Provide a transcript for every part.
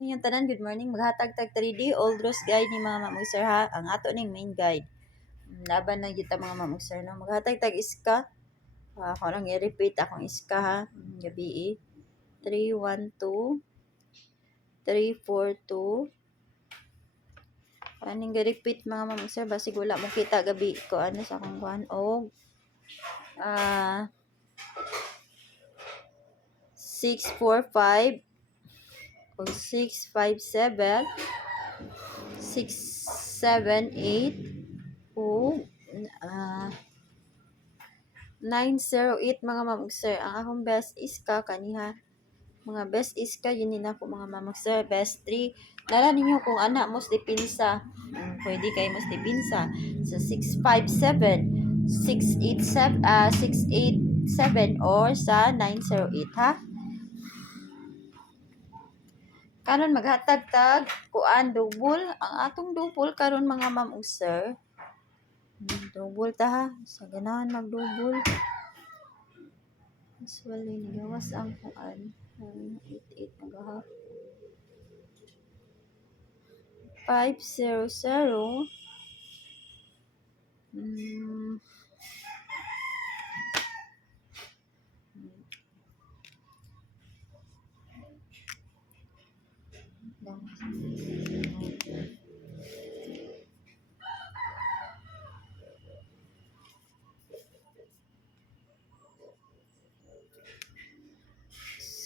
Yung tanan, good morning. Maghatag tag 3D old rose guide ni mga mamong sir ha. Ang ato ning main guide. Laban na kita mga mamong sir no. Maghatag tag iska. Ako lang i-repeat akong iska ha. Gabi 312 342. Aning ga-repeat mga mamong sir basig wala mo kita gabi ko ano sa akong kuan og 645 o 657 678 o 908 mga mamong sir. Ang akong best iska kaniha. Mga best iska yun din ako mga mamong sir. Best 3. Nala ninyo kung anak mo dipinsa. Pwede kayo mas dipinsa. So 657 687 or sa 908 ha. Karon maghatag tag kuan double. Ang atong double karon mga mamong sir. Double ta ha. Sa ganahan mag-double. Usually, nagawas ang kuan. 88 magaha. 500.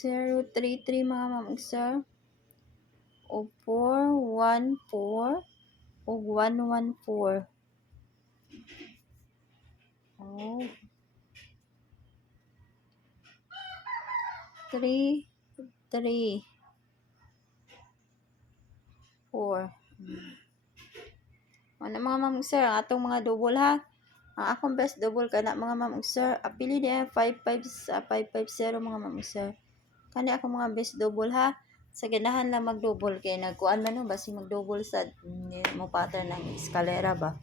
Zero 33 mga mamong sir. O 414 o 114. Oh. 3 3 4. Ano mga mamong sir, ang atong mga double ha. Ang akong best double kana mga mamong sir. Apili niya 550 mga mamong sir. Kani ako mga best double ha. Sa ganahan lang mag-double kay nagkuan man no basi mag-double sa mo pattern ng eskalera ba.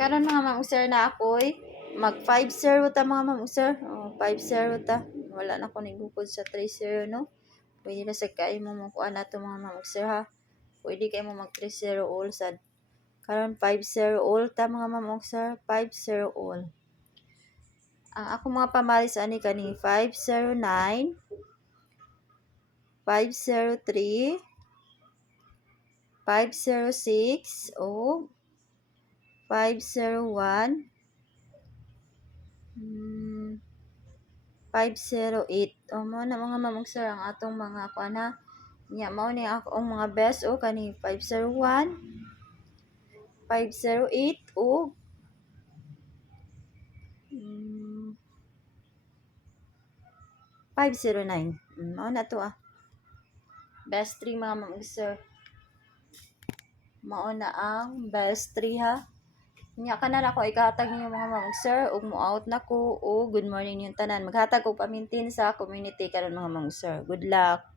Karon mga mamong sir na ako'y mag 5-0 ta mga mamong sir. 5-0 ta. Wala na ko nigukod sa 3-0 no. Pwede na sa kayo mo makuan nato mga mamong sir ha. Pwede kayo mo mag 3-0 all sad. Karon 5-0 all ta mga mamong sir. 5-0 all. Ang ako mga pamalis ani kani 509 503 506 o 501 508. O mo na mga mamong sir ang atong mga kuana. Nya mao ni akong mga best o kani 501 508 o 509. Mao na to Best 3 mga mamong sir. Mao na ang best 3 ha. Nya kanan ako ikahatag ninyo mga mamong sir ug mo out na ko o good morning yung tanan. Maghatag og pamintin sa community karon mga mamong sir. Good luck.